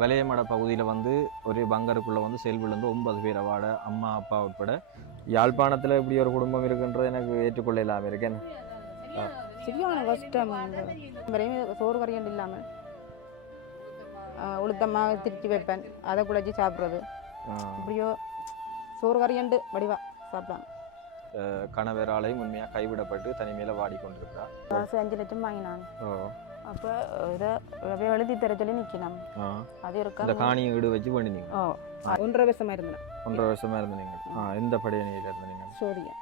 விலையமட பகுதியில் வந்து ஒரு பங்கருக்குள்ளே வந்து செல் விழுந்து ஒன்பது பேர் வாட அம்மா அப்பா உட்பட யாழ்ப்பாணத்தில் இப்படி ஒரு குடும்பம் இருக்குன்றது எனக்கு ஏற்றுக்கொள்ள இல்லாமல் இருக்கேன் சரியான கஷ்டம் வரையும் சோறு கறியண்டு இல்லாமல் உளுத்தமாக திருச்சி வைப்பேன். அதை குழச்சி சாப்பிட்றது. இப்படியோ சோறு கறியண்டு வடிவா சாப்பிட்டாங்க கணவராலையும் உண்மையாக கைவிடப்பட்டு தனிமையில் வாடிக்கொண்டிருக்கிறார். அஞ்சு லட்சம் வாங்கினான் ஓ. அப்போ இதை எழுதி தர சொல்லி நிற்கணும் ஆ. அது இருக்கா? இந்த காணியை வீடு வச்சு பண்ணினீங்க. ஓ. ஒன்றரை வருஷமாக இருந்தேன். ஒன்றரை வருஷமா இருந்தீங்க ஆ எந்த படியணியில் இருந்தீங்க சோதிய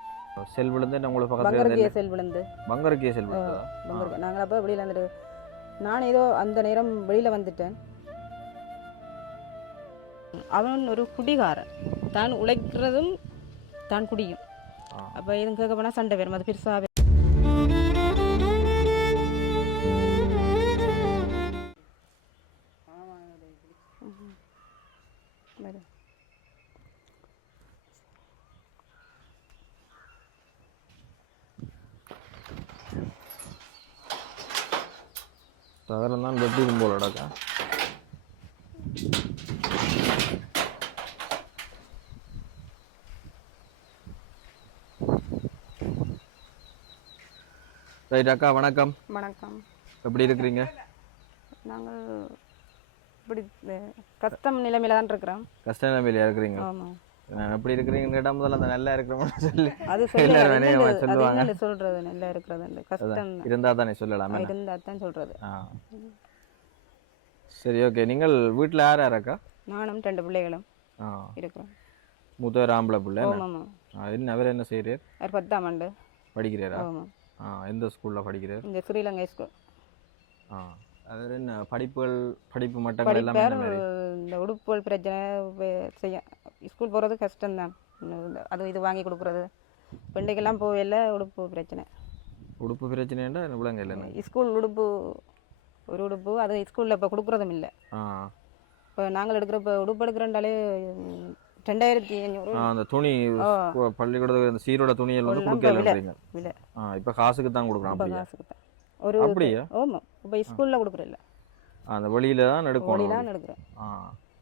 செல் விழுந்து உங்களுக்கு பக்கத்தில் பங்கருக்கு இருந்து? செல் விழுந்து. பங்கருக்கே செல் விழுந்ததா? பங்கருக்கு நாங்கள் அப்போ வெளியில் வந்துட்டு நான் ஏதோ அந்த நேரம் வெளியில் வந்துட்டேன். அவன் ஒரு குடிகாரன். தான் உழைக்கிறதும் தான் குடியும். அப்போ எதுவும் கேட்க போனால் சண்டை வரும் அது பெருசாக ரைட் அக்கா வணக்கம். வணக்கம். எப்படி இருக்கிறீங்க? நாங்கள் இப்படி கஷ்டம் நிலைமையில தான் இருக்கிறோம். கஷ்ட நிலைமையில இருக்கிறீங்க. நான் எப்படி இருக்கிறீங்கன்னு கேட்டால் முதல்ல அந்த நல்லா இருக்கிறோம்னு சொல்லி. அது எல்லாரும் சொல்லுவாங்க. சொல்றது நல்லா இருக்கிறது கஷ்டம். இருந்தா தானே சொல்லலாம். இருந்தால் தான் சொல்றது. சரி ஓகே. நீங்கள் வீட்டில் யார் யார் அக்கா? நானும் ரெண்டு பிள்ளைகளும் இருக்கிறோம். மூத்தவர் ஆம்பளை பிள்ளை என்ன? அவர் என்ன செய்கிறார் அவர் பத்தாம் ஆண்டு. படிக்கிறாரா? ஆமாம். ஆ எந்த ஸ்கூலில் படிக்கிறார்? இந்த ஸ்ரீலங்கை ஸ்கூல் ஆ அவர் என்ன படிப்புகள் படிப்பு மட்டங்கள் எல்லாமே இந்த உடுப்புகள் பிரச்சனை செய்ய. ஸ்கூல் போகிறது கஷ்டம்தான். அது இது வாங்கி கொடுக்குறது. பெண்டைக்கெல்லாம் போகல உடுப்பு பிரச்சனை. உடுப்பு பிரச்சனைண்டா விளங்க இல்லைன்னு? ஸ்கூல் உடுப்பு ஒரு உடுப்பு அது ஸ்கூலில் இப்போ கொடுக்குறதும் இல்லை. ஆ. இப்போ நாங்கள் எடுக்கிற இப்போ உடுப்பு எடுக்கிறோண்டாலே ரெண்டாயிரத்தி ஆ, அந்த துணி பள்ளிக்கூடத்துக்கு அந்த சீரோட வந்து எல்லாம் கொடுக்கலன்றீங்க விலை ஆ இப்போ காசுக்கு தான் கொடுக்குறான் இப்போ காசுக்கு தான் ஒரு அப்படியா? ஆமாம் இப்போ ஸ்கூலில் கொடுக்குறதில்ல. ஆ, அந்த வெளியில தான் எடுக்கணும் எடுக்கிறேன் ஆ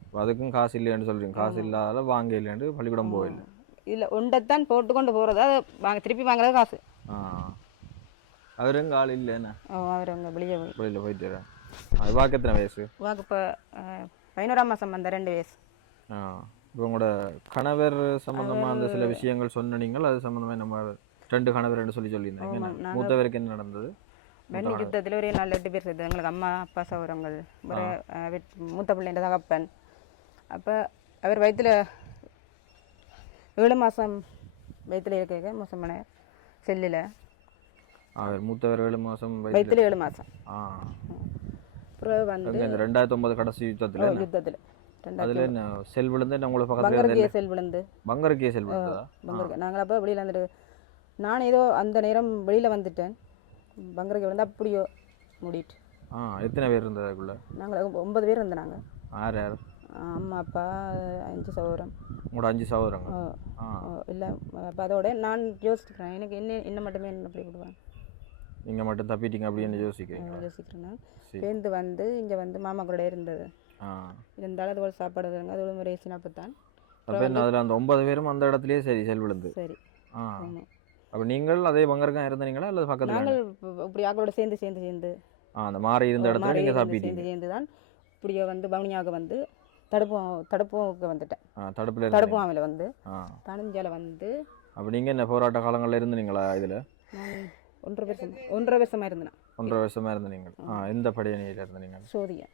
இப்ப அதுக்கும் காசு இல்லைன்னு சொல்றீங்க. காசு இல்லாத வாங்க இல்லைன்னு பள்ளிக்கூடம் போகல. இல்லை ஒண்டைத்தான் போட்டுக்கொண்டு போகிறது அது வாங்க திருப்பி வாங்குறது காசு. ஆ. அவர் எங்க ஆள் இல்லைண்ணே அவர் அங்கே வெளியே போய். வெளியில் போயிட்டு அது பார்க்க எத்தனை வயசு? வாக்கு இப்போ பதினோராம் மாதம் வந்த ரெண்டு வயசு. ஆ. இப்போ உங்களோட கணவர் சம்பந்தமா அந்த சில விஷயங்கள் சொன்னீங்கள் அது சம்பந்தமா நம்ம ரெண்டு கணவர் சொல்லி சொல்லியிருந்தாங்க? மூத்தவருக்கு என்ன? நடந்தது? வெண்ணி யுத்தத்தில் ஒரு நாலு எட்டு பேர் சேர்த்து எங்களுக்கு அம்மா அப்பா சௌரங்கள் ஒரு மூத்த பிள்ளைன்ற தகப்பன். அப்போ அவர் வயித்துல ஏழு மாதம் வயித்துல இருக்க மோசமான செல்லில். அவர் மூத்தவர் ஏழு மாசம் வயசு வயித்துல ஏழு மாதம் அப்புறம் வந்து ரெண்டாயிரத்தி ஒன்பது கடைசி யுத்தத்துல? யுத்தத்தில். அதுல செல் விழுந்து உங்களுக்கு பக்கத்துல செல் விழுந்து. பங்கருக்கே செல் விழுந்ததா? பங்கருக்கு நாங்கள் அப்போ வெளியில் வந்துட்டு நான் ஏதோ அந்த நேரம் வெளியில் வந்துட்டேன். பங்கருக்கு விழுந்து அப்படியோ மூடிட்டு. ஆ எத்தனை பேர் இருந்தது அதுக்குள்ள? நாங்கள் ஒன்பது பேர் இருந்தோம் நாங்கள் யார் யார்? அம்மா அப்பா அஞ்சு சகோதரம் உங்களோட அஞ்சு சகோதரங்க. இல்லை அப்போ அதோட நான் யோசிக்கிறேன். எனக்கு என்ன என்ன மட்டுமே என்ன அப்படி விடுவேன் நீங்க மட்டும் தப்பிட்டீங்க அப்படின்னு யோசிக்கிறேன் நான். பேருந்து வந்து இங்கே வந்து மாமா கூட இருந்தது. இருந்தாலும் அது ஒரு சாப்பாடு இருங்க அது ஒரு முறை சின்னப்பத்தான் அப்ப அதுல அந்த ஒன்பது பேரும் அந்த இடத்துலயே சரி செல் விழுந்து சரி. ஆ. அப்ப நீங்கள் அதே பங்கருக்கா இருந்தீங்களா அல்லது பக்கத்துல நாங்கள் இப்ப- இப்படி ஆக்களோட சேர்ந்து சேர்ந்து சேர்ந்து. ஆ அந்த மாறி இருந்த இடத்துல மாறி நீங்க இருந்து தப்பிட்டீங்க சேர்ந்து சேர்ந்து தான் இப்படியே வந்து பவுனியாக வந்து தடுப்போம் தடுப்போக்கு வந்துட்டேன். ஆ தடுப்புல தடுப்பு மாவில வந்து ஆ. தனிஞ்சால வந்து அப்ப நீங்க என்ன போராட்ட காலங்கள்ல இருந்தீங்களா இதுல? நான் ஒன்றரை வருஷம் ஒன்றரை வருஷமா இருந்தேன். ஒன்றரை வருஷமா இருந்தீங்க ஆ. எந்த படையணியில இருந்தீங்க சோதியன்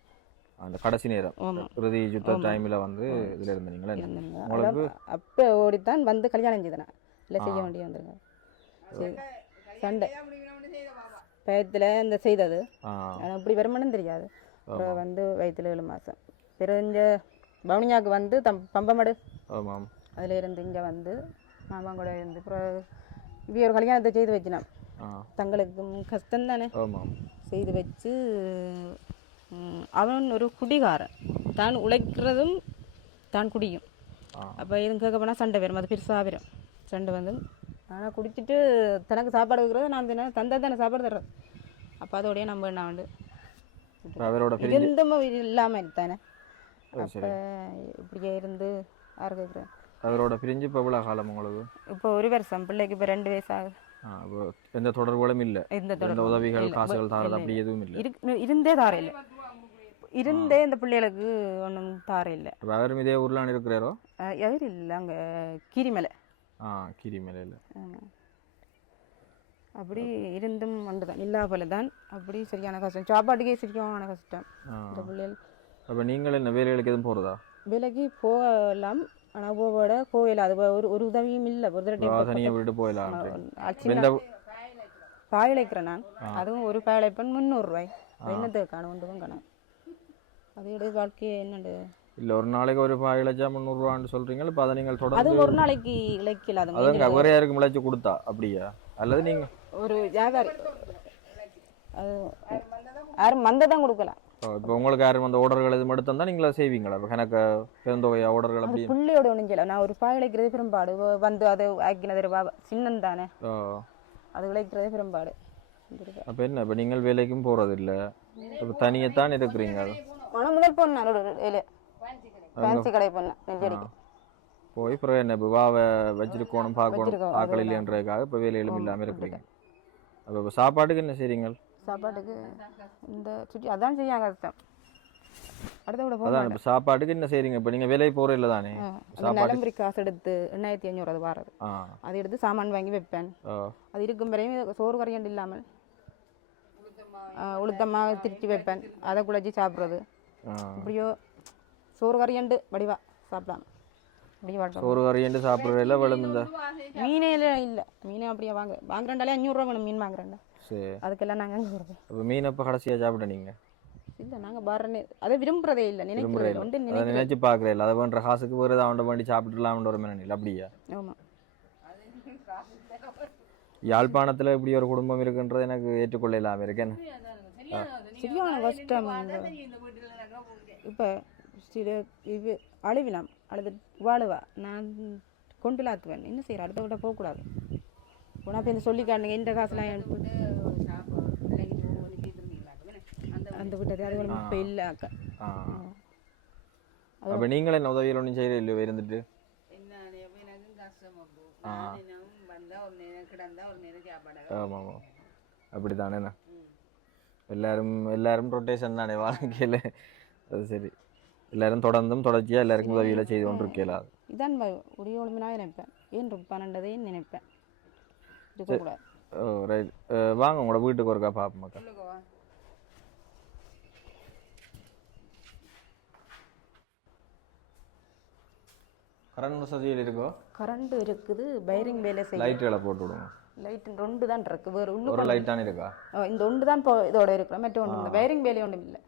அந்த கடைசி நேரம். இறுதி யுத்த டைம்ல வந்து இதுல இருந்தீங்களா. உங்களுக்கு அப்போ ஓடித்தான் வந்து கல்யாணம் செய்தேன் இல்லை செய்ய வேண்டிய வந்துருங்க. சண்டை. பயத்தில் இந்த செய்தது. ஆனால் இப்படி வருமானம் தெரியாது. அப்புறம் வந்து வயிற்றுல ஏழு மாதம் பிறகு இங்கே பவுனியாவுக்கு வந்து தம் பம்பமடு. அதில் இருந்து இங்கே வந்து மாமா கூட இருந்து அப்புறம் இவ ஒரு கல்யாணத்தை செய்து வச்சினான். ஆ. தங்களுக்கும் கஷ்டம் தானே செய்து வச்சு அவன் ஒரு குடிகாரன். தான் உழைக்கிறதும் தான் குடியும். அப்போ எதுவும் கேட்க போனால் சண்டை வரும். அது பெருசாக வரும். சண்டை வந்து ஆனால் குடிச்சிட்டு தனக்கு சாப்பாடு வைக்கிறது நான் தின தந்தா தானே சாப்பாடு தர்றது. அப்போ அதோடய நம்ம என்ன பிரிஞ்சு இருந்தும் இல்லாமல் தானே அப்போ இப்படியே இருந்து யார் கேட்குறேன் அவரோட பிரிஞ்சு இப்போ எவ்வளோ காலம் உங்களுக்கு? இப்போ ஒரு வருஷம். பிள்ளைக்கு இப்போ ரெண்டு வயசு ஆகுது எந்த தொடர்புகளும் இல்லை. எந்த உதவிகள். காசுகள் தாரது அப்படி எதுவும் இல்லை. இருந்தே தார இல்லை. இருந்தே இந்த பிள்ளைகளுக்கு ஒன்றும் தார இல்லை. அவரும் இதே ஊர்லான்னு இருக்கிறாரோ எவர் இல்லை அங்கே கீரிமலை ஆ கிரி மேலையில் ஆமா. அப்படி இருந்தும் ஒன்று தான் இல்லா போல தான் அப்படி சரியான கஷ்டம். சாப்பாட்டுக்கே சரியான கஷ்டம். இந்த பிள்ளைகள். அப்போ நீங்கள் என்ன வேலைகளுக்கு எதுவும் போகிறதா விலைக்கு போகலாம். ஆனால் போக போகல. அது ஒரு ஒரு உதவியும் இல்லை. ஒரு தடவை விட்டு போயிடலாம் சின்ன எந்த பாய் இழைக்கிறேன் நான் அதுவும் ஒரு பாய் இழைப்பேன் முந்நூறுரூவாய் என்னத்துக்கு காணும்? ஒன்றுக்கும் காணும் அதோட வாழ்க்கையே என்னண்டு? இல்லை ஒரு நாளைக்கு ஒரு இழைச்சா முந்நூறுரூவான்னு சொல்கிறீங்களா இப்போ அதை நீங்கள் அது தொடர்ந்து ஒரு நாளைக்கு இழைக்கல அது அதுங்க அவரையாருக்கு முளைச்சி கொடுத்தா அப்படியா? அல்லது நீங்கள் ஒரு வியாபாரி அது யாரும் மந்த தான் கொடுக்கலாம் இப்போ உங்களுக்கு யாரும் அந்த ஆர்டர்கள் எதுவும் எடுத்து தந்தால் நீங்களா செய்வீங்களா? எனக்கு பெருந்தொகை ஆர்டர்கள் அப்படி அது பிள்ளையோட ஒன்றும் செய்யல நான் ஒரு பாய் இழைக்கிறது பெரும்பாடு. வந்து அது ஆக்கினது சின்னம் தானே. அது விளைக்கிறதே பெரும்பாடு. அப்போ என்ன? இப்போ நீங்கள் வேலைக்கும் போகிறது இல்லை இப்போ தனியத்தான் இருக்கிறீங்க ஆனால் முதல் பொண்ணு ஃபேன்சி கடை பொண்ணு நெஞ்சடிக்கு. போய் பிறகு என்ன இப்போ வாவை வச்சிருக்கணும் பார்க்கணும். ஆக்கள் இல்லைன்றதுக்காக இப்போ வேலையிலும் இல்லாமல் இருக்கிறீங்க. அப்போ இப்போ சாப்பாட்டுக்கு என்ன செய்றீங்க சாப்பாட்டுக்கு இந்த சுற்றி அதான் செய்ய கஷ்டம். அடுத்த விட அதான் இப்போ சாப்பாட்டுக்கு என்ன செய்றீங்க? இப்போ நீங்கள் வேலைக்கு போகிற இல்லை தானே? நிலம்பரி காசு எடுத்து எண்ணாயிரத்தி அஞ்சூறு அது வாரது. அதை எடுத்து சாமான் வாங்கி வைப்பேன். அது இருக்கும் வரையும் சோறு கரையண்டு இல்லாமல் உளுத்தம்மா திரிச்சு வைப்பேன். அதை குழச்சி சாப்பிட்றது. இப்படியோ சோறு கரையண்டு வடிவா வாழ்க்கை ஒரு கறியண்டு சாப்பிட்றதில்ல வெளும் இந்த மீனே இல்லை இல்லை மீனே அப்படியே வாங்க வாங்குறேன்டாலே அஞ்சூறுரூவா வேணும் மீன் வாங்குறேன்டா சரி அதுக்கெல்லாம் நாங்கள் போகிறது இப்போ மீன் இப்போ கடைசியாக சாப்பிட நீங்கள் இல்லை நாங்கள் பாருன்னு அதை விரும்புறதே இல்லை நினைக்கிறேன் நினைச்சு பார்க்குறேன் அதை பண்ணுற காசுக்கு வேறு ஏதாவது வேண்டி சாப்பிட்டுலாம்ன்ற ஒரு மனநிலை அப்படியா ஆமாம் யாழ்ப்பாணத்தில் இப்படி ஒரு குடும்பம் இருக்குன்றது எனக்கு ஏற்றுக்கொள்ள இல்லாமல் இருக்கேன் சரியான கஷ்டம் இப்போ சில இது அழுவிலாம் அழுது வாழுவா நான் கொண்டு லாத்துவேன் என்ன செய்கிறேன் அடுத்த விட போகக்கூடாது. போனால் இந்த சொல்லி காட்டுங்க இந்த காசுலாம் அந்த விட்டது அது ஒன்றும் இப்போ இல்லை அக்கா. அப்போ நீங்களே என்ன உதவியில் ஒன்றும் செய்கிற இல்லையோ இருந்துட்டு ஆமாம் ஆமாம் அப்படி தானே எல்லாரும் எல்லாரும் ரொட்டேஷன் தானே வாழ்க்கையில். அது சரி. எல்லாரும் தொடர்ந்தும் தொடர்ச்சியாக எல்லாருக்கும் உதவியில் செய்து கொண்டு இருக்கலாம் இதான் உடைய நான் நினைப்பேன் ஏன் இருப்பானன்றதையும் நினைப்பேன். இருக்கக்கூடாது ஓ ரைட் வாங்க உங்களோட வீட்டுக்கு ஒருக்கா பார்ப்போம் மக்கா. கரண்ட் வசதியில் இருக்கோ? கரண்ட் இருக்குது பைரிங் வேலை செய்யும். லைட்டுகளை போட்டு விடுங்க. லைட் ரெண்டு தான் இருக்கு வேறு ஒரு உள்ளுக்குள்ள லைட் தானே இருக்கா? இந்த ஒன்று தான் இதோட இருக்கிறோம் மற்ற ஒன்று வயரிங் வேலை ஒன்றும் இல்லை.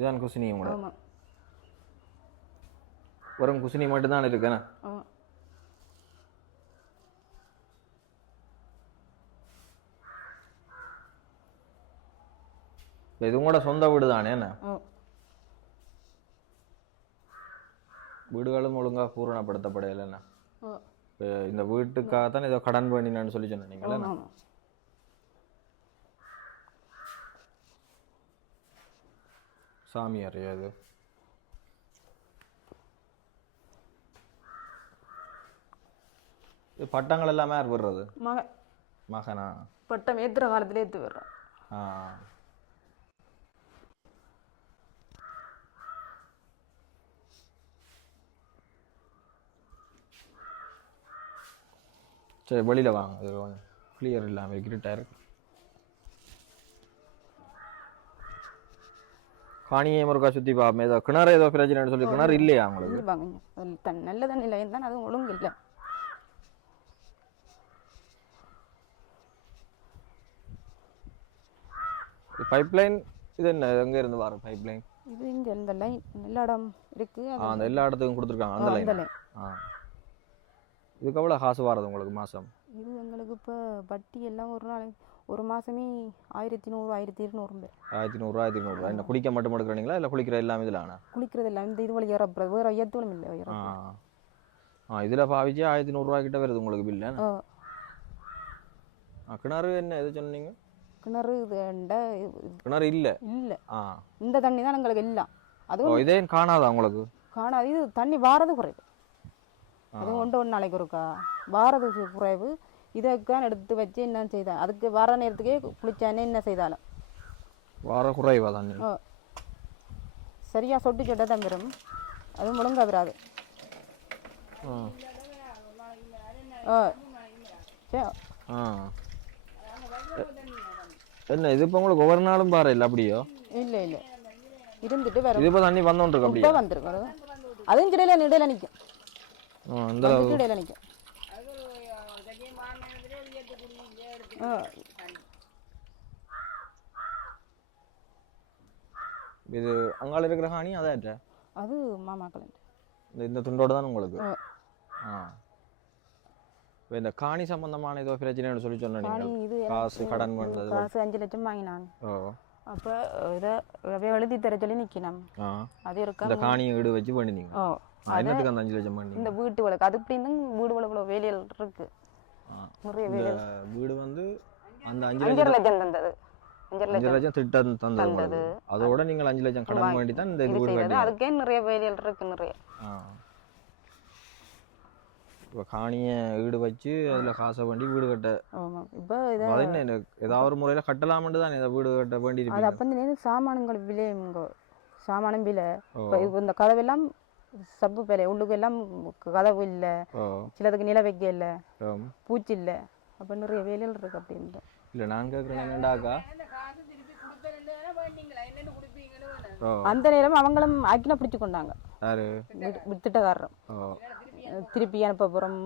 இதுதான் குசினி உங்களோட வெறும் குசினி மட்டும்தான் இருக்கேண்ணா இது உங்களோட சொந்த வீடு தானே என்ன வீடுகளும் ஒழுங்கா பூரணப்படுத்தப்படையிலண்ணா இந்த வீட்டுக்காக தான் ஏதோ கடன் பண்ணினு சொல்லி சொன்னீங்களே ஆமாம் ஆமாம் சாமி அறியாது இது. பட்டங்கள் எல்லாமே யார் விடுறது மக. மகனா? பட்டம் ஏற்றுற காலத்துல ஏற்று விடுறோம் ஆ. சரி வெளியில் வாங்க. அது கொஞ்சம் கிளியர் இல்லாமல் இருக்கிட்டாக இருக்கு காணியை முருகா சுற்றி பார்ப்போம் ஏதோ கிணறு ஏதோ பிரச்சனைன்னு சொல்லி கிணறு இல்லையா உங்களுக்கு? நல்ல தண்ணி இல்லை தான் அதுவும் ஒழுங்கு இல்லை. பைப் லைன் இது என்ன? எங்கே இருந்து வர பைப் லைன் இது இங்கே இந்த லைன் நல்ல இடம் அது அந்த எல்லா இடத்துக்கும் கொடுத்துருக்காங்க அந்த லைன் லைன் ஆ. இதுக்கு எவ்வளோ காசு வரது உங்களுக்கு மாதம் இது எங்களுக்கு இப்போ வட்டி எல்லாம் ஒரு நாளைக்கு ஒரு மாதமே ஆயிரத்தி நூறு ஆயிரத்தி இருநூறு பேர். ஆயிரத்தி நூறுரூவா ஆயிரத்தி நூறுரூவா என்ன குடிக்க மட்டும் எடுக்கிறீங்களா இல்லை குளிக்கிற எல்லாமே இதில் ஆனால் குளிக்கிறது எல்லாம் இந்த இது வழி இறப்புறது வேறு ஐயத்தோளும் இல்லை. ஆ ஆ. இதில் பாவிச்சு ஆயிரத்தி நூறுரூவா கிட்ட வருது உங்களுக்கு பில்லு கிணறு என்ன எது சொன்னீங்க? கிணறு எண்ட கிணறு இல்லை? இல்லை. இந்த தண்ணி தான் எங்களுக்கு எல்லாம். அதுவும் இதே காணாதா உங்களுக்கு? காணாது. இது தண்ணி வாரது குறைவு. அதுவும் ஒன்று ஒன்று நாளைக்கு ஒருக்கா. வாரது குறைவு. இதைக்கான் எடுத்து வச்சு என்ன செய்தா அதுக்கு வர நேரத்துக்கே குளிச்சானே என்ன செய்தாலும் வார குறைவா தண்ணி ஓ சரியா சொட்டு சொட்ட தான் பெறும் அதுவும் முழுங்கா வராது என்ன இது இப்போ உங்களுக்கு ஒவ்வொரு நாளும் பாரு இல்லை அப்படியோ இல்லை இல்லை இருந்துட்டு வரும் இது இப்போ தண்ணி வந்தோன்றிருக்கு அப்படியே இப்போ வந்துருக்கும் அதுவும் இடையில இடையில நிற்கும் இடையில நிற்கும் ஆ இது அங்கால இருக்கிற ஹானி அதான் அது மாமாக்கள் இந்த துண்டோட தான் உங்களுக்கு? ஆ. இந்த காணி சம்பந்தமான ஏதோ பிரச்சனைன்னு சொல்லி சொன்ன காணி நீங்கள். இது காசு கடன் பண்ணுறது காசு அஞ்சு லட்சம் வாங்கினான் ஓ. அப்போ இதை எழுதி தர சொல்லி நிற்கணும் அது இருக்கா? இந்த காணியை வீடு வச்சு பண்ணினீங்க. ஓ. என்னத்துக்கு அந்த அஞ்சு லட்சம் பண்ணீங்க இந்த வீட்டு வழக்கு அது இப்படி இருந்தா வீடு வழக்குல வேலையில் இருக்கு. ஆ. நிறைய வீடு வந்து அந்த அஞ்சு லட்சம் தந்தது. அஞ்சு லட்சம் திட்டம் தந்தது. அதோட நீங்கள் அஞ்சு லட்சம் கடன் வேண்டி தான் இந்த வீடு கட்டி அதுக்கே நிறைய வேலைகள் இருக்கு நிறைய. இப்போ காணியை வீடு வச்சு அதில் காசை வேண்டி வீடு கட்ட. இப்போ இதை ஏதாவது ஒரு முறையில் கட்டலாமென்று தான் இதை வீடு கட்ட வேண்டி அது அப்போ சாமானுங்கள் விலையுங்க சாமானும் விலை. இப்போ இந்த கதவெல்லாம் சப்பு விலை உள்ளுக்கு எல்லாம் கதவு இல்லை. சிலதுக்கு நில வைக்க இல்லை. பூச்சி இல்லை. அப்போ நிறைய வேலைகள் இருக்கு அப்படின்ட்டு. இல்லை நான் கேட்குறேன் என்னண்டாக்கா அந்த நேரம் அவங்களும் ஆக்கின பிடிச்சு கொண்டாங்க. வித்துட்டக்காரரும் திருப்பி அனுப்ப போகிறோம்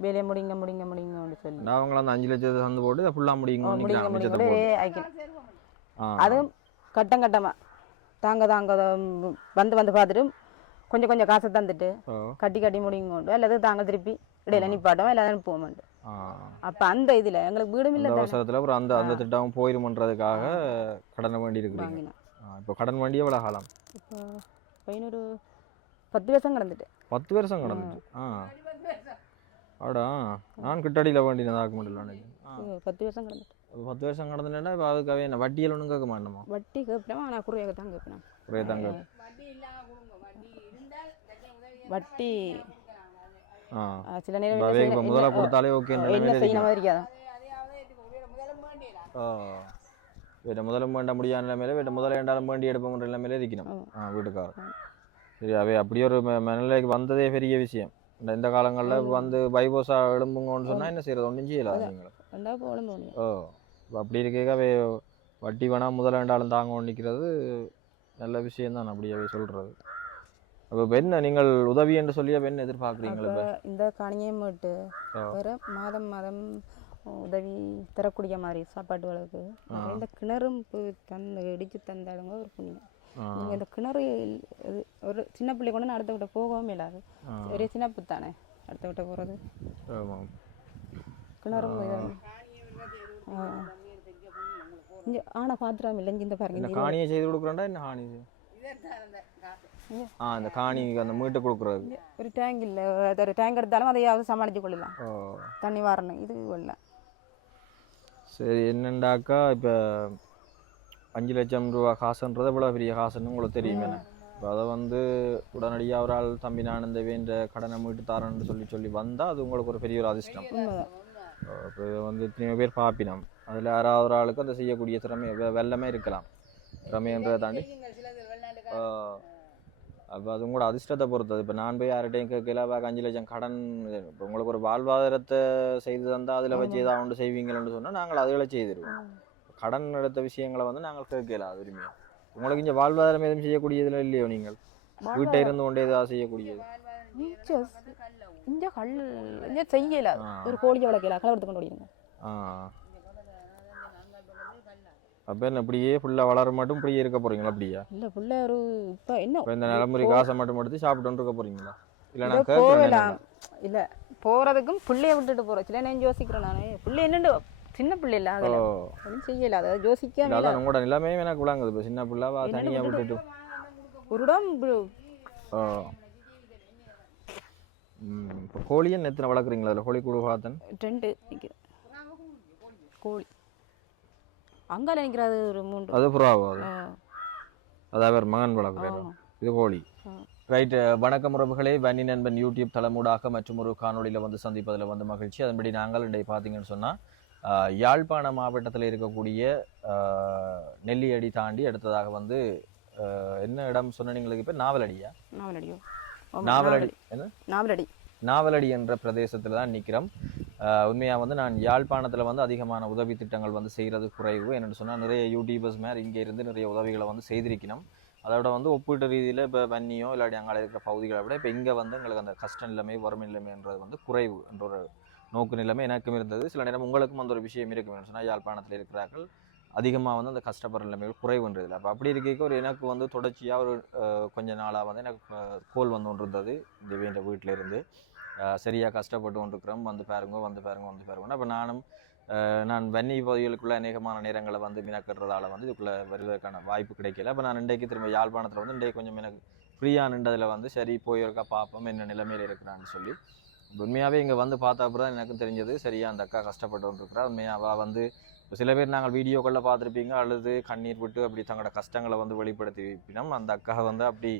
வேலையை முடிங்க முடிங்க முடிங்கன்னு சொல்லி. அவங்கள அந்த அஞ்சு லட்சத்தை தந்து போட்டு முடியுங்க முடிங்க முடிங்க ஆக்கின ஆ. அதுவும் கட்டம் கட்டமாக தாங்க தாங்க வந்து வந்து பார்த்துட்டு கொஞ்சம் கொஞ்சம் காசை தந்துட்டு கட்டி கட்டி முடிங்கோண்டு அல்லது தாங்க திருப்பி இடையில நிப்பாட்டம் இல்லாத அனுப்புவோம்ண்டு ஆ. அப்போ அந்த இதில் எங்களுக்கு வீடும் இல்லை அவசரத்தில் அப்புறம் அந்த அந்த திட்டம் போயிருமன்றதுக்காக கடனை வேண்டி இருக்கிறீங்க வாங்கினேன் இப்போ கடன் வேண்டி எவ்வளோ காலம்? இப்போ பதினொரு பத்து வருஷம் கிடந்துட்டு. பத்து வருஷம் கடந்துச்சு ஆ. ஆடா நான் கிட்டடியில் வேண்டினதாக்க முடியல எனக்கு. ஆ. பத்து வருஷம் கிடந்துட்டு. பத்து வருஷம் கடந்துட்டேன்னா இப்போ அதுக்காகவே என்ன? வட்டியில் ஒன்றும் கேட்க மாட்டோமா வட்டி கேட்பினா? ஆனால் குறையாக தான் கேட்பினா? ஒரே தாங்க வட்டி சில நேரம் முதல்ல கொடுத்தாலே ஓகே என்ன செய்யணும் மாதிரி இருக்காதா? முதல்ல வேண்ட முடியாத நிலைமையில வேற முதல்ல வேண்டாலும் வேண்டி எடுப்போங்கிற நிலைமையில இருக்கணும். ஆ வீட்டுக்காரர். சரி அவை அப்படி ஒரு மனநிலைக்கு வந்ததே பெரிய விஷயம். இந்த காலங்களில் வந்து பைபோஸா எழும்புங்கன்னு சொன்னா என்ன செய்யறது? ஒன்றும் நீங்கள் போகணும் ஓ அப்படி இருக்க அவை வட்டி வேணா முதல்ல வேண்டாலும் தாங்க நிற்கிறது நல்ல விஷயம் தான் அப்படியே சொல்றது. அப்போ இப்ப என்ன நீங்கள் உதவி என்று சொல்லி என்ன அப்ப இந்த காணியை மட்டும். வேற மாதம் மாதம் உதவி தரக்கூடிய மாதிரி சாப்பாட்டு வழக்கு இந்த கிணறும் தந்து இடிச்சு தந்தாலுங்க ஒரு புண்ணியம். ஆ. நீங்க இந்த கிணறு ஒரு சின்ன பிள்ளை கொண்டு நான் அடுத்த விட்ட போகவும் இல்லாது. ஒரே சின்ன தானே அடுத்த விட்ட போகிறது ஆமாம் கிணறும் இங்கே ஆனா பாத்திரம் இல்லை இந்த பாருங்க காணியை செய்து கொடுக்குறேன்டா என்ன காணி? ஆ இந்த காணி அந்த மீட்டை கொடுக்குறது. ஒரு டேங்க் இல்லை அது ஒரு டேங்க் எடுத்தாலும் அதையாவது சமாளித்து கொள்ளலாம். ஓ. தண்ணி வரணும் இது இல்லை சரி என்னண்டாக்கா இப்போ அஞ்சு லட்சம் ரூபா காசுன்றது எவ்வளோ பெரிய காசுன்னு உங்களுக்கு தெரியும் என்ன இப்போ அதை வந்து உடனடியாக ஒரு ஆள் தம்பி நான் இந்த வேண்ட கடனை மீட்டு தரேன்னு சொல்லி சொல்லி வந்தால் அது உங்களுக்கு ஒரு பெரிய ஒரு அதிர்ஷ்டம். இப்போ இதை வந்து எத்தனையோ பேர் பார்ப்பினோம் அதில் யாராவது ஒரு ஆளுக்கு அதை செய்யக்கூடிய திறமை வெள்ளமே இருக்கலாம். திறமைன்றதை தாண்டி. அப்போ அது உங்களோட அதிர்ஷ்டத்தை பொறுத்தது. இப்போ நான் போய் யார்கிட்டையும் கேட்கல பாக்க அஞ்சு லட்சம் கடன் இப்போ உங்களுக்கு ஒரு வாழ்வாதாரத்தை செய்து தந்தால் அதில் வச்சு ஏதாவது ஒன்று செய்வீங்கன்னு சொன்னால் நாங்கள் அதுகளை செய்திருவோம். கடன் எடுத்த விஷயங்களை வந்து நாங்கள் கேட்கல அது உரிமையாக உங்களுக்கு இங்கே வாழ்வாதாரம் எதுவும் செய்யக்கூடியதுல இல்லையோ நீங்கள்? வீட்டை இருந்து கொண்டே ஏதாவது செய்யக்கூடியது? இங்க கல் இங்க செய்யல. ஒரு கோழி வளர்க்கல எடுத்து கொண்டு அப்போ என்ன இப்படியே ஃபுல்லாக வளர மட்டும் இப்படியே இருக்க போறீங்களா அப்படியா? இல்ல புள்ள ஒரு இப்ப என்ன இந்த நிலமுறை காசை மட்டும் எடுத்து சாப்பிட்டு இருக்க போறீங்களா? இல்லை நான் போகலாம். இல்ல போறதுக்கும் பிள்ளைய விட்டுட்டு போறோம். சில நேரம் யோசிக்கிறேன் நானு. பிள்ளை என்னண்டு சின்ன பிள்ளை இல்ல அதுல ஒன்றும் செய்யல. அதை யோசிக்காம இல்ல, அதான் உங்களோட நிலைமையும் எனக்கு விளங்குது. இப்போ சின்ன பிள்ளைவா தனியாக விட்டுட்டு ஒரு இடம் ஓ. இப்போ கோழியை எத்தனை வளர்க்குறீங்களா அதில்? கோழி கூடு பார்த்தன் ரெண்டு கோழி. அங்கால நிற்கிறது ஒரு மூன்று. அது புறாவோ அது? அதாவது மகன் வளர்க்குறாரு ஆமா. இது கோழி. ரைட் வணக்கம் உறவுகளே. வன்னி நண்பன் யூடியூப் தளமூடாக மற்றும் ஒரு காணொளியில் வந்து சந்திப்பதில் வந்து மகிழ்ச்சி. அதன்படி நாங்கள் இன்றைய பார்த்தீங்கன்னு சொன்னால் யாழ்ப்பாண மாவட்டத்தில் இருக்கக்கூடிய நெல்லியடி தாண்டி அடுத்ததாக வந்து என்ன இடம் சொன்ன நீங்களுக்கு இப்போ? நாவலடியா? நாவலடியோ? நாவலடி. என்ன? நாவலடி. நாவலடி என்ற பிரதேசத்தில் தான் நிற்கிறோம் உண்மையாக வந்து நான் யாழ்ப்பாணத்தில் வந்து அதிகமான உதவி திட்டங்கள் வந்து செய்கிறது குறைவு. என்னென்னு சொன்னால் நிறைய யூடியூபர்ஸ் மாதிரி இங்கே இருந்து நிறைய உதவிகளை வந்து செய்திருக்கணும். அதோட வந்து ஒப்பீட்டு ரீதியில் இப்போ வன்னியோ இல்லாட்டி அங்கே இருக்கிற பகுதிகளை விட இப்போ இங்கே வந்து எங்களுக்கு அந்த கஷ்ட நிலைமை வறுமை நிலைமைன்றது வந்து குறைவு என்ற ஒரு நோக்கு நிலைமை எனக்கும் இருந்தது. சில நேரம் உங்களுக்கும் அந்த ஒரு விஷயம் இருக்கும் சொன்னால் யாழ்ப்பாணத்தில் இருக்கிறார்கள். அதிகமாக வந்து அந்த கஷ்டப்படுற நிலைமைகள் குறைவுன்றதில்லை அப்போ அப்படி இருக்க ஒரு எனக்கு வந்து தொடர்ச்சியாக ஒரு கொஞ்ச நாளாக வந்து எனக்கு கோல் வந்து ஒன்று இருந்தது. இந்த வீட்டிலேருந்து. சரியாக கஷ்டப்பட்டு கொண்டிருக்கிறோம் வந்து பாருங்க வந்து பாருங்க வந்து பாருங்க. அப்போ நானும் நான் வன்னி பகுதிகளுக்குள்ள அநேகமான நேரங்களை வந்து மினக்கட்டுறதால வந்து இதுக்குள்ளே வருவதற்கான வாய்ப்பு கிடைக்கல. அப்போ நான் இன்றைக்கு திரும்ப யாழ்ப்பாணத்தில் வந்து இன்றைக்கு கொஞ்சம் எனக்கு ஃப்ரீயாக நின்றதில் வந்து சரி போயிருக்கா பார்ப்போம் என்ன நிலைமையில் இருக்கிறான்னு சொல்லி. உண்மையாகவே இங்கே வந்து பார்த்தா அப்புறம் தான் எனக்கும் தெரிஞ்சது சரியாக அந்த அக்கா கஷ்டப்பட்டு கொண்டிருக்கிறா உண்மையாக அவள் வந்து இப்போ சில பேர் நாங்கள் வீடியோக்களில் பார்த்துருப்பீங்க அழுது கண்ணீர் விட்டு அப்படி தங்களோட கஷ்டங்களை வந்து வெளிப்படுத்தி வைப்பினோம் அந்த அக்கா வந்து அப்படி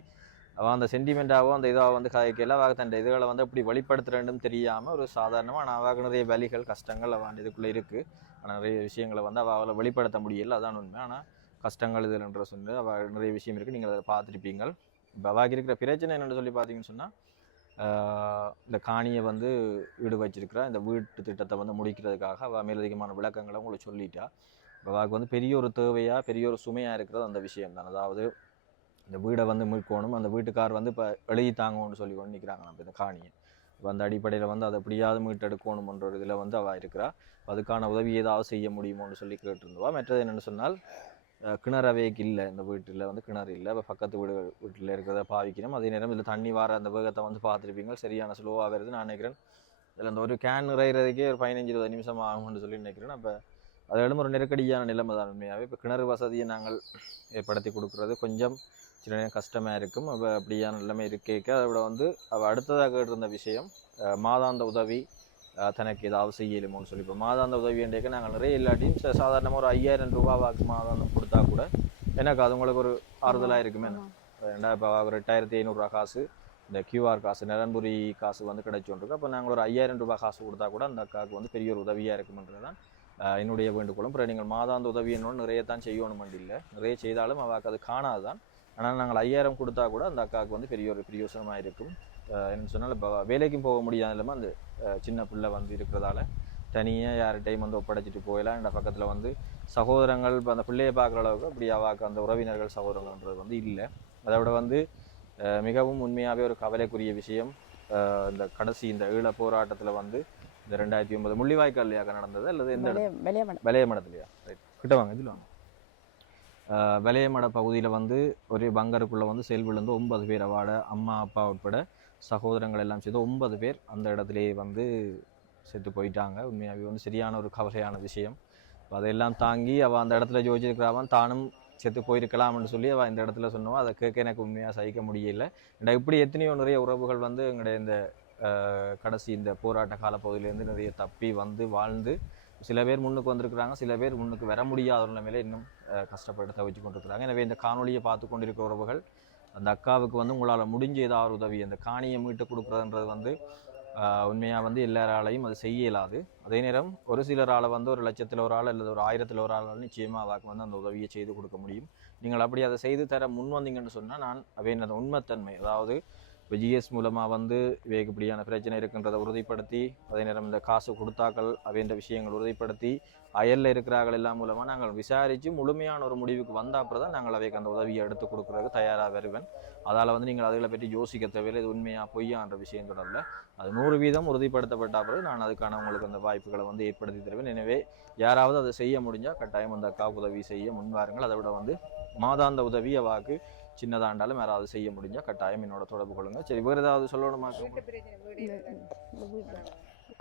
அவள் அந்த சென்டிமெண்ட்டாவோ அந்த இதாக வந்து கதைக்கல அவள் தன் இதுகளை வந்து அப்படி வெளிப்படுத்துறேன்னு தெரியாமல் ஒரு சாதாரணமாக ஆனால் அவளுக்கு நிறைய வலிகள் கஷ்டங்கள் அவன் இதுக்குள்ளே இருக்குது ஆனால் நிறைய விஷயங்களை வந்து அவள் வெளிப்படுத்த முடியல. அதான் உண்மை. ஆனால் கஷ்டங்கள் இதுலன்ற சொல்லி அவள் நிறைய விஷயம் இருக்குது நீங்கள் அதை பார்த்துருப்பீங்க இப்போ அவாக்கு இருக்கிற பிரச்சனை என்னென்னு சொல்லி பார்த்தீங்கன்னு சொன்னால் இந்த காணியை வந்து வீடு வச்சிருக்கிறா. இந்த வீட்டு திட்டத்தை வந்து முடிக்கிறதுக்காக அவள் மேலதிகமான விளக்கங்களை உங்களுக்கு சொல்லிட்டா. இப்போ அவளுக்கு வந்து பெரிய ஒரு தேவையாக பெரிய ஒரு சுமையாக இருக்கிறது அந்த விஷயம் தான் அதாவது இந்த வீடை வந்து மீட்கணும் அந்த வீட்டுக்கார் வந்து இப்போ எழுதி தாங்கணும்னு சொல்லி கொண்டு நிற்கிறாங்க நம்ம இந்த காணியை. இப்போ அந்த அடிப்படையில் வந்து அதை எப்படியாவது மீட்டெடுக்கணுமன்ற ஒரு இதில் வந்து அவள் இருக்கிறா. அதுக்கான உதவி ஏதாவது செய்ய முடியுமோன்னு சொல்லி கேட்டிருந்தவா. மற்றது என்னென்னு சொன்னால் அஹ், இல்லை. இந்த வீட்டில் வந்து கிணறு இல்லை. இப்போ பக்கத்து வீடு வீட்டில் இருக்கிறத பாவிக்கணும். அதே நேரம் இதில் தண்ணி வர அந்த வேகத்தை வந்து பார்த்துருப்பீங்க சரியான ஸ்லோவாக வருது. நான் நினைக்கிறேன் இதில் அந்த ஒரு கேன் நிறையிறதுக்கே ஒரு பதினஞ்சு இருபது நிமிஷம் ஆகும்னு சொல்லி நினைக்கிறேன். அப்போ அதிலும் ஒரு நெருக்கடியான நிலைமை தான் உண்மையாகவே இப்போ கிணறு வசதியை நாங்கள் ஏற்படுத்தி கொடுக்குறது. கொஞ்சம் சில நேரம் கஷ்டமாக இருக்கும். அப்போ அப்படியான நிலைமை இருக்கேக்க. அதை விட வந்து அவள் அடுத்ததாக கேட்டிருந்த விஷயம் மாதாந்த உதவி தனக்கு ஏதாவது செய்யலுமோன்னு சொல்லி. இப்போ மாதாந்த உதவி என்றைக்கு நாங்கள் நிறைய இல்லாட்டியும் சாதாரணமாக ஒரு ஐயாயிரம் ரூபாவாக்கு மாதாந்தம் கொடுத்தா கூட எனக்கு அது உங்களுக்கு ஒரு ஆறுதலாக இருக்குமே. ரெண்டா இப்போ ஒரு எட்டாயிரத்தி ஐநூறுரூவா காசு இந்த கியூஆர் காசு நிரன்புரி காசு வந்து கிடைச்சோன்றிருக்கு அப்போ நாங்கள் ஒரு ஐயாயிரம் ரூபாய் காசு கொடுத்தா கூட அந்த அக்காவுக்கு வந்து பெரிய ஒரு உதவியாக இருக்கும்ன்றது தான் என்னுடைய வேண்டுகோளும். அப்புறம் நீங்கள் மாதாந்த உதவி என்னோட நிறைய தான் செய்யணும் இல்லை நிறைய செய்தாலும் அவளுக்கு அது காணாதான் ஆனால் நாங்கள் ஐயாயிரம் கொடுத்தா கூட அந்த அக்காவுக்கு வந்து பெரிய ஒரு பிரயோசனமாக இருக்கும். அஹ், என்ன சொன்னால் இப்போ வேலைக்கும் போக முடியாத நிலைமை அந்த சின்ன பிள்ளை வந்து இருக்கிறதால தனியாக யார்கிட்டையும் வந்து ஒப்படைச்சிட்டு போயிடலாம் இந்த பக்கத்தில் வந்து சகோதரங்கள் இப்போ அந்த பிள்ளையை பார்க்குற அளவுக்கு அப்படி அவாக்கு அந்த உறவினர்கள் சகோதரங்கள்ன்றது வந்து இல்லை. அதை விட வந்து மிகவும் உண்மையாகவே ஒரு கவலைக்குரிய விஷயம் இந்த கடைசி இந்த ஈழ போராட்டத்தில் வந்து இந்த ரெண்டாயிரத்தி ஒன்பது முள்ளிவாய்க்கால்லையாக நடந்தது? அல்லது எந்த இடம்? வெளியே வெளியே மேடம் வலையமடத்துலையா ரைட் கிட்ட வாங்க இதில் வாங்க. வலையமட பகுதியில் வந்து ஒரே பங்கருக்குள்ளே வந்து செல் விழுந்து ஒன்பது பேர் அவாட அம்மா அப்பா உட்பட சகோதரங்கள் எல்லாம் சேர்ந்து ஒன்பது பேர் அந்த இடத்துலையே வந்து செத்து போயிட்டாங்க. உண்மையாகவே வந்து சரியான ஒரு கவலையான விஷயம். இப்போ அதையெல்லாம் தாங்கி அவள் அந்த இடத்துல யோசிச்சிருக்கிறாவன் தானும் செத்து போயிருக்கலாம்னு சொல்லி அவள் இந்த இடத்துல சொன்னவா. அதை கேட்க எனக்கு உண்மையாக சகிக்க முடியல. இப்படி எத்தனையோ நிறைய உறவுகள் வந்து எங்களுடைய இந்த கடைசி இந்த போராட்ட காலப்பகுதியிலேருந்து நிறைய தப்பி வந்து வாழ்ந்து சில பேர் முன்னுக்கு வந்திருக்கிறாங்க. சில பேர் முன்னுக்கு வர முடியாத நிலைமையில இன்னும் கஷ்டப்பட்டு தவிச்சு கொண்டிருக்கிறாங்க எனவே இந்த காணொலியை பார்த்து கொண்டிருக்கிற உறவுகள் அந்த அக்காவுக்கு வந்து உங்களால் முடிஞ்ச ஏதாவது உதவி அந்த காணியை மீட்டு கொடுக்குறதுன்றது வந்து உண்மையாக வந்து எல்லாராலையும் அது செய்ய இயலாது. அதே நேரம் ஒரு சிலரால் வந்து ஒரு லட்சத்தில் ஒரு ஆள் அல்லது ஒரு ஆயிரத்தில் ஒரு ஆளால் நிச்சயமாக அவாக்கு வந்து அந்த உதவியை செய்து கொடுக்க முடியும். நீங்கள் அப்படி அதை செய்து தர முன் வந்தீங்கன்னு சொன்னால் நான் அவை அந்த உண்மைத்தன்மை. அதாவது இப்போ ஜிஎஸ் மூலமாக வந்து இவைக்கு இப்படியான பிரச்சனை இருக்குன்றதை உறுதிப்படுத்தி அதே நேரம் இந்த காசு கொடுத்தாக்கள் அப்படின்ற விஷயங்கள் உறுதிப்படுத்தி அயலில் இருக்கிறார்கள் எல்லாம் மூலமாக நாங்கள் விசாரித்து முழுமையான ஒரு முடிவுக்கு வந்த அப்புறம் தான் நாங்கள் அவைக்கு அந்த உதவியை எடுத்து கொடுக்குறதுக்கு தயாராக வருவேன். அதால் வந்து நீங்கள் அதுகளை பற்றி யோசிக்க தேவையில்லை. இது உண்மையாக பொய்யான்ற விஷயம் தொடரல. அது நூறு வீதம் உறுதிப்படுத்தப்பட்ட பிறகு நான் அதுக்கான உங்களுக்கு அந்த வாய்ப்புகளை வந்து ஏற்படுத்தி தருவேன். எனவே யாராவது அதை செய்ய முடிஞ்சால் கட்டாயம் அந்த அக்காவுக்கு உதவி செய்ய முன்வாருங்கள் அதை விட வந்து மாதாந்த உதவியை வாக்கு சின்னதாண்டாலும் யாராவது செய்ய முடிஞ்சால் கட்டாயம் என்னோட தொடர்பு கொள்ளுங்க. சரி வேறு ஏதாவது சொல்லணுமா?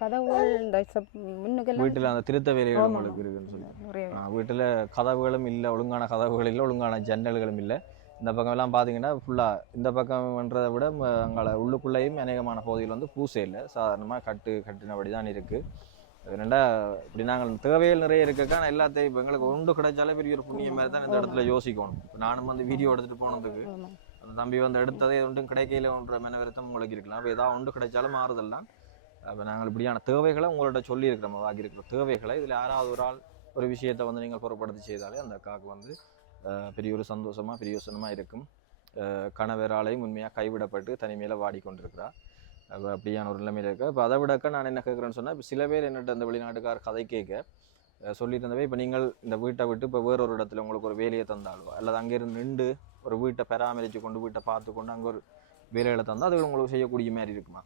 கதவுகள் இந்த சப் முன்னுக்கெல்லாம் வீட்டில் அந்த திருத்த வேலைகள். உங்களுக்கு இருக்குன்னு சொல்லி. வீட்டில் கதவுகளும் இல்லை ஒழுங்கான கதவுகள் இல்லை ஒழுங்கான ஜன்னல்களும் இல்லை. இந்த பக்கம் எல்லாம் பார்த்தீங்கன்னா ஃபுல்லாக இந்த பக்கம்ன்றதை விட அங்கே உள்ளுக்குள்ளேயும் அநேகமான பகுதியில் வந்து பூசை இல்லை. சாதாரணமாக கட்டு கட்டினபடி தான் இருக்குது ரெண்டா இப்படி நாங்கள் தேவைகள் நிறைய இருக்கக்கா நான் எல்லாத்தையும் இப்போ எங்களுக்கு ஒன்று கிடைச்சாலே பெரிய ஒரு புண்ணியம் மாதிரி தான் இந்த இடத்துல யோசிக்கணும். இப்போ நானும் வந்து வீடியோ எடுத்துட்டு போனதுக்கு. அந்த தம்பி வந்து எடுத்ததே ஒன்றும் கிடைக்கையில ஒன்ற மன வருத்தம் உங்களுக்கு இருக்கலாம். அப்போ ஏதாவது ஒன்று கிடைச்சாலும் மாறுதல்லாம் அப்போ நாங்கள் இப்படியான தேவைகளை உங்கள்ட்ட சொல்லி இருக்கிறோம் வாங்கி இருக்கிற தேவைகளை இதில் யாராவது ஒரு ஆள் ஒரு விஷயத்தை வந்து நீங்கள் பொருட்படுத்தி செய்தாலே அந்த அக்காவுக்கு வந்து பெரிய ஒரு சந்தோஷமா பிரியோசனமா இருக்கும். அஹ், கணவராலையும் உண்மையாக கைவிடப்பட்டு தனிமையில் வாடிக்கொண்டிருக்கிறா அப்போ அப்படியான ஒரு நிலைமையில இருக்கு இப்போ அதை விடக்க நான் என்ன கேட்குறேன்னு சொன்னால் இப்போ சில பேர் என்னட்ட அந்த வெளிநாட்டுக்கார கதை கேட்க சொல்லிட்டு இருந்தவே இப்போ நீங்கள் இந்த வீட்டை விட்டு இப்போ வேற ஒரு இடத்துல உங்களுக்கு ஒரு வேலையை தந்தாலோ அல்லது அங்கேருந்து நின்று ஒரு வீட்டை பராமரித்து கொண்டு வீட்டை பார்த்து கொண்டு அங்கே ஒரு வேலைகளை தந்தால் அது உங்களுக்கு செய்யக்கூடிய மாதிரி இருக்குமா?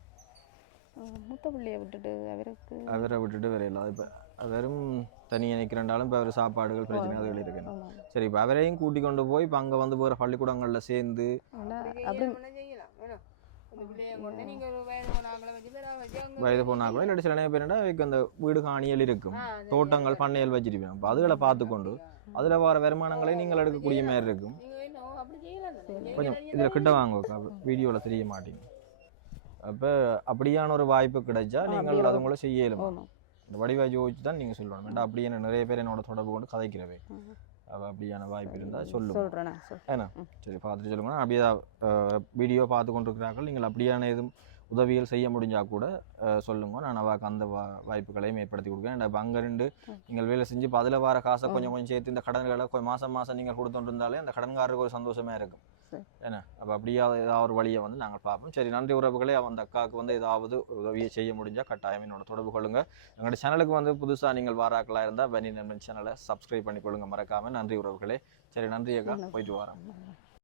மூத்த பிள்ளைய விட்டுட்டு அவருக்கு அவரை விட்டுட்டு வேற இல்லை. இப்போ வெறும் தனியாக நிற்கிறண்டாலும் இப்போ அவர் சாப்பாடுகள் பிரச்சனை அதுகள் இருக்கு ஆமா. சரி இப்போ அவரையும் கூட்டி கொண்டு போய் இப்போ அங்கே வந்து வேறு பள்ளிக்கூடங்களில் சேர்ந்து அப்படி வயது போனால் கூட இல்லாட்டி சில நேரம் பேர் அதுக்கு அந்த வீடு காணியல் இருக்கும் தோட்டங்கள் பண்ணையல் வச்சிருப்போம் அப்போ அதுகளை பார்த்து கொண்டு அதில் வர வருமானங்களை நீங்கள் எடுக்கக்கூடிய மாதிரி இருக்கும் செய்யலாம். கொஞ்சம் செய்யலாம், இதில் கிட்ட வாங்க வீடியோவில் தெரிய மாட்டீங்க அப்போ அப்படியான ஒரு வாய்ப்பு கிடைச்சா நீங்கள்? அது உங்களை செய்ய இயலும் ஆமா இந்த வடிவாய் யோசிச்சு தான் நீங்கள் சொல்லணும் வேண்டாம் அப்படியே நிறைய பேர் என்னோட தொடர்பு கொண்டு கதைக்கிறவே அப்படியான வாய்ப்பு இருந்தால் சொல்லுங்க. சொல்றேன் நான் சொல் ஏன்னா? சரி பார்த்துட்டு சொல்லுங்க. நான் அப்படியே வீடியோ பார்த்து கொண்டிருக்கிறார்கள். நீங்கள் அப்படியான எதுவும் உதவிகள் செய்ய முடிஞ்சா கூட சொல்லுங்க. நான் அவாக்கு அந்த வா வாய்ப்புகளையும் ஏற்படுத்தி கொடுக்குறேன். இப்போ அங்கே இருந்து நீங்கள் வேலை செஞ்சு இப்போ அதில் வர காசை கொஞ்சம் கொஞ்சம் சேர்த்து இந்த கடன்களை கொஞ்சம் மாதம் மாதம் நீங்கள் கொடுத்துட்டு இருந்தாலே அந்த கடன்காரருக்கு ஒரு சந்தோஷமா இருக்கும். சரி. ஏன்னா அப்போ அப்படியே ஏதாவது ஒரு வழியை வந்து நாங்கள் பார்ப்போம். சரி நன்றி உறவுகளே. அந்த அக்காவுக்கு வந்து ஏதாவது உதவியை செய்ய முடிஞ்சால் கட்டாயம் என்னோட தொடர்பு கொள்ளுங்க. எங்களோட சேனலுக்கு வந்து புதுசாக நீங்கள் வாராக்களாக இருந்தால் பனி நண்பன் சேனலை சப்ஸ்கிரைப் பண்ணிக்கொள்ளுங்க. மறக்காம நன்றி உறவுகளே. சரி நன்றி அக்கா. போயிட்டு வரேன்